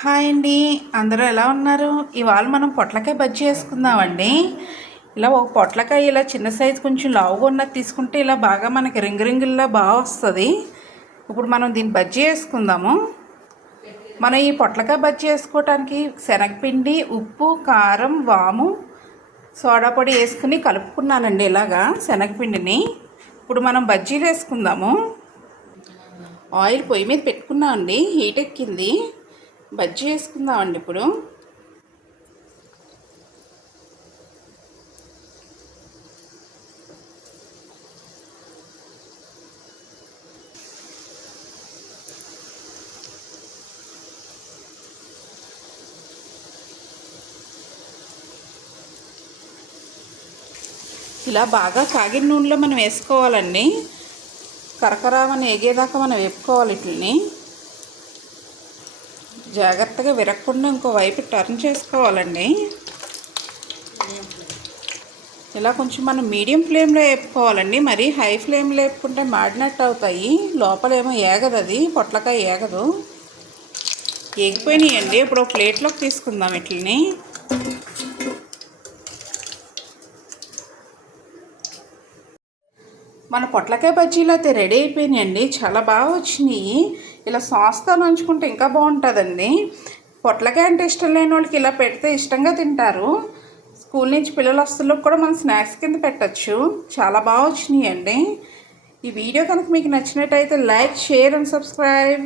Hi అండి. అందరూ ఎలా ఉన్నారు? ఇవాళ మనం పొట్లకాయ బజ్జీ వేసుకుందామండి. ఇలా ఒక పొట్లకాయ ఇలా చిన్న సైజు కొంచెం లావుగా ఉన్నది తీసుకుంటే ఇలా బాగా మనకి రింగు రింగుల్లా బాగా వస్తుంది. ఇప్పుడు మనం దీన్ని బజ్జీ వేసుకుందాము. మనం ఈ పొట్లకాయ బజ్జీ వేసుకోవటానికి శనగపిండి ఉప్పు కారం వాము సోడా పొడి వేసుకుని కలుపుకున్నానండి ఇలాగా శనగపిండిని. ఇప్పుడు మనం బజ్జీలు వేసుకుందాము. ఆయిల్ పొయ్యి మీద పెట్టుకున్నామండి. హీట్ ఎక్కింది. బజ్జీ వేసుకుందామండి ఇప్పుడు. ఇలా బాగా కాగిన నూనెలో మనం వేసుకోవాలండి. కరకరామని ఎగేదాకా మనం వేపుకోవాలి వీటిని జాగ్రత్తగా విరగకుండా ఇంకో వైపు టర్న్ చేసుకోవాలండి. ఇలా కొంచెం మనం మీడియం ఫ్లేమ్లో వేపుకోవాలండి. మరీ హై ఫ్లేమ్లో వేపుకుంటే మాడినట్టు అవుతాయి. లోపలేమో ఏగదు అది పొట్లకాయ ఏగదు. ఎగిపోయినాయండి ఇప్పుడు ఒక ప్లేట్లోకి తీసుకుందాం వీటిని మన పొట్లకాయ బజ్జీలు అయితే రెడీ అయిపోయినాయండి. చాలా బాగా వచ్చినాయి. ఇలా సాస్తో నంచుకుంటే ఇంకా బాగుంటుందండి. పొట్లకాయ అంటే ఇష్టం లేని వాళ్ళకి ఇలా పెడితే ఇష్టంగా తింటారు. స్కూల్ నుంచి పిల్లలు వస్తులకు కూడా మనం స్నాక్స్ కింద పెట్టచ్చు. చాలా బాగా వచ్చినాయండి. ఈ వీడియో కనుక మీకు నచ్చినట్టయితే లైక్ షేర్ అండ్ సబ్స్క్రైబ్.